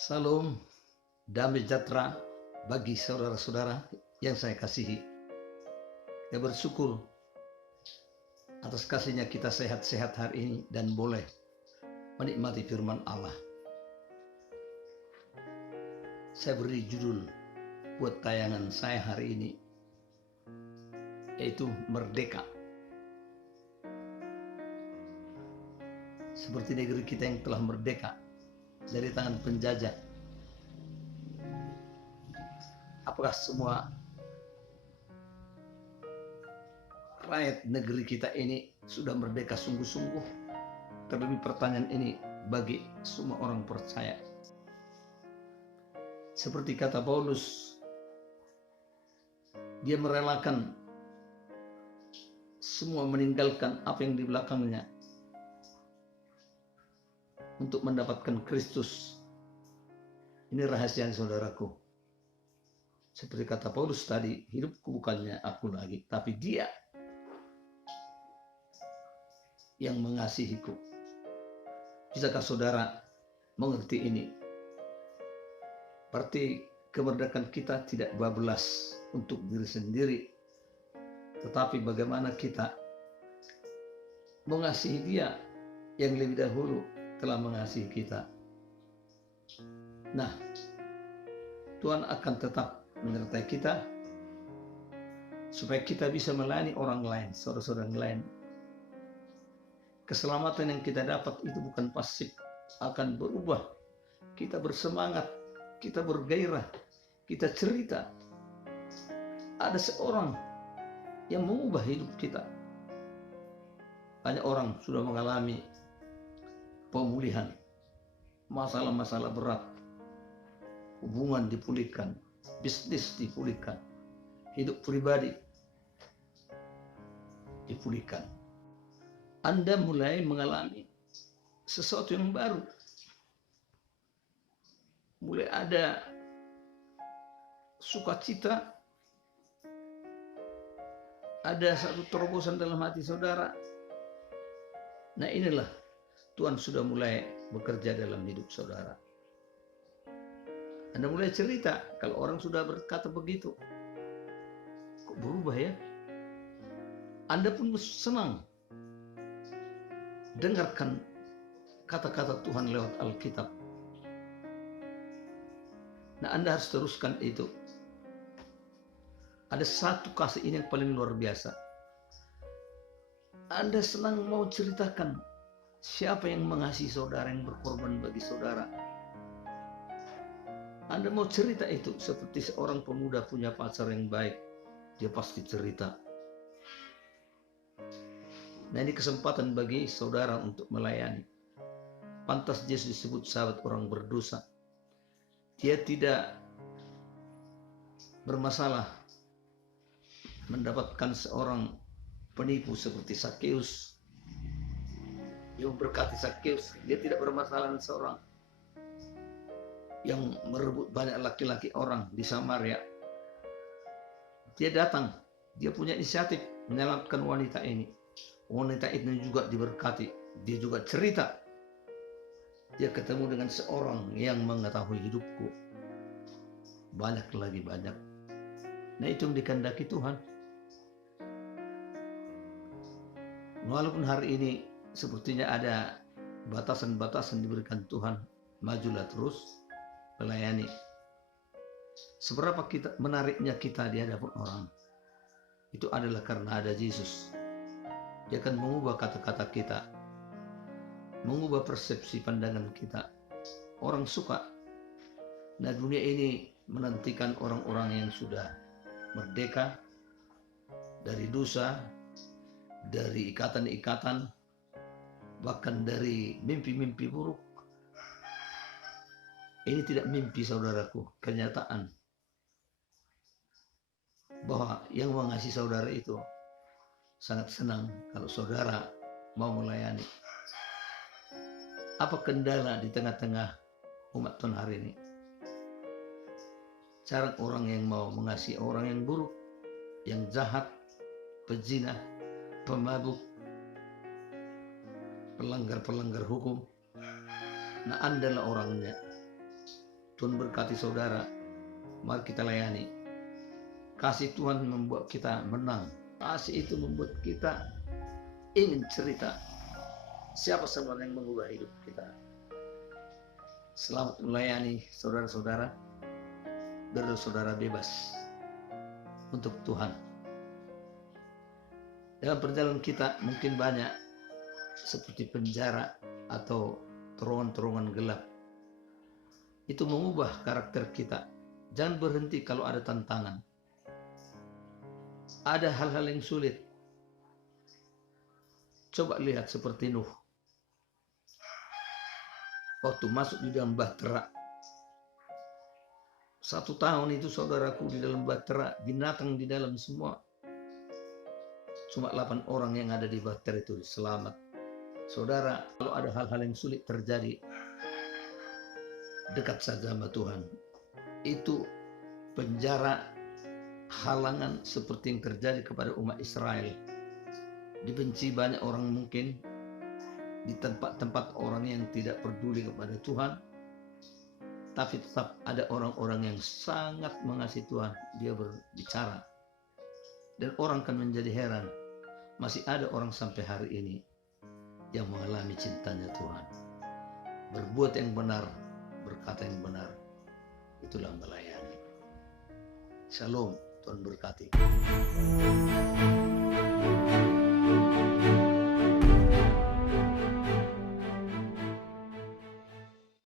Salam, damai sejahtera bagi saudara-saudara yang saya kasihi. Saya bersyukur atas kasihnya kita sehat-sehat hari ini dan boleh menikmati firman Allah. Saya beri judul buat tayangan saya hari ini, yaitu Merdeka. Seperti negeri kita yang telah merdeka dari tangan penjajah. Apakah semua rakyat negeri kita ini sudah merdeka sungguh-sungguh? Terlebih pertanyaan ini bagi semua orang percaya. Seperti kata Paulus, dia merelakan semua, meninggalkan apa yang di belakangnya untuk mendapatkan Kristus. Ini rahasia saudaraku. Seperti kata Paulus tadi, hidupku bukannya aku lagi, tapi Dia yang mengasihiku. Bisakah saudara mengerti ini? Berarti kemerdekaan kita tidak bablas untuk diri sendiri, tetapi bagaimana kita mengasihi Dia yang lebih dahulu telah mengasihi kita. Nah, Tuhan akan tetap menyertai kita supaya kita bisa melayani orang lain, saudara-saudara yang lain. Keselamatan yang kita dapat itu bukan pasif, akan berubah. Kita bersemangat, kita bergairah, kita cerita. Ada seorang yang mengubah hidup kita. Banyak orang sudah mengalami pemulihan, masalah-masalah berat, hubungan dipulihkan, bisnis dipulihkan, hidup pribadi dipulihkan. Anda mulai mengalami sesuatu yang baru. Mulai ada sukacita, ada satu terobosan dalam hati saudara. Nah, inilah Tuhan sudah mulai bekerja dalam hidup saudara. Anda mulai cerita, kalau orang sudah berkata begitu, kok berubah ya? Anda pun senang dengarkan kata-kata Tuhan lewat Alkitab. Nah, Anda harus teruskan itu. Ada satu kasih ini yang paling luar biasa. Anda senang mau ceritakan siapa yang mengasihi saudara, yang berkorban bagi saudara. Anda mau cerita itu seperti seorang pemuda punya pacar yang baik. Dia pasti cerita. Nah, ini kesempatan bagi saudara untuk melayani. Pantas Yesus disebut sahabat orang berdosa. Dia tidak bermasalah mendapatkan seorang penipu seperti Sakeus. Dia memberkati Sakeus. Dia tidak bermasalah dengan seorang yang merebut banyak laki-laki orang di Samaria. Dia datang, dia punya inisiatif menyelamatkan wanita ini. Wanita itu juga diberkati. Dia juga cerita. Dia ketemu dengan seorang yang mengetahui hidupku. Banyak lagi banyak. Nah, itu yang dikehendaki Tuhan. Walaupun hari ini sepertinya ada batasan-batasan diberikan Tuhan, majulah terus melayani. Seberapa menariknya kita di hadapan orang, itu adalah karena ada Yesus. Dia akan mengubah kata-kata kita, mengubah persepsi pandangan kita. Orang suka. Nah, dunia ini menantikan orang-orang yang sudah merdeka dari dosa, dari ikatan-ikatan, bahkan dari mimpi-mimpi buruk. Ini tidak mimpi saudaraku, kenyataan bahwa yang mengasihi saudara itu sangat senang kalau saudara mau melayani. Apa kendala di tengah-tengah umat Tuhan hari ini? Jarang orang yang mau mengasihi orang yang buruk, yang jahat, pezina, pemabuk, pelanggar-pelanggar hukum. Nah, Anda lah orangnya. Tuhan berkati saudara. Mari kita layani. Kasih Tuhan membuat kita menang. Kasih itu membuat kita ingin cerita siapa sebenarnya yang mengubah hidup kita. Selamat melayani saudara-saudara. Biar saudara bebas untuk Tuhan. Dalam perjalanan kita mungkin banyak seperti penjara atau terowongan-terowongan gelap. Itu mengubah karakter kita. Jangan berhenti kalau ada tantangan. Ada hal-hal yang sulit. Coba lihat seperti Nuh. Waktu masuk di dalam bahtera. 1 tahun itu saudaraku di dalam bahtera, binatang di dalam semua. Cuma 8 orang yang ada di bahtera itu selamat. Saudara, kalau ada hal-hal yang sulit terjadi, dekat saja sama Tuhan. Itu penjara, halangan seperti yang terjadi kepada umat Israel. Dibenci banyak orang mungkin, di tempat-tempat orang yang tidak peduli kepada Tuhan, tapi tetap ada orang-orang yang sangat mengasihi Tuhan. Dia berbicara, dan orang akan menjadi heran, masih ada orang sampai hari ini yang mengalami cintanya Tuhan. Berbuat yang benar, berkata yang benar, itulah melayani. Shalom, Tuhan berkati.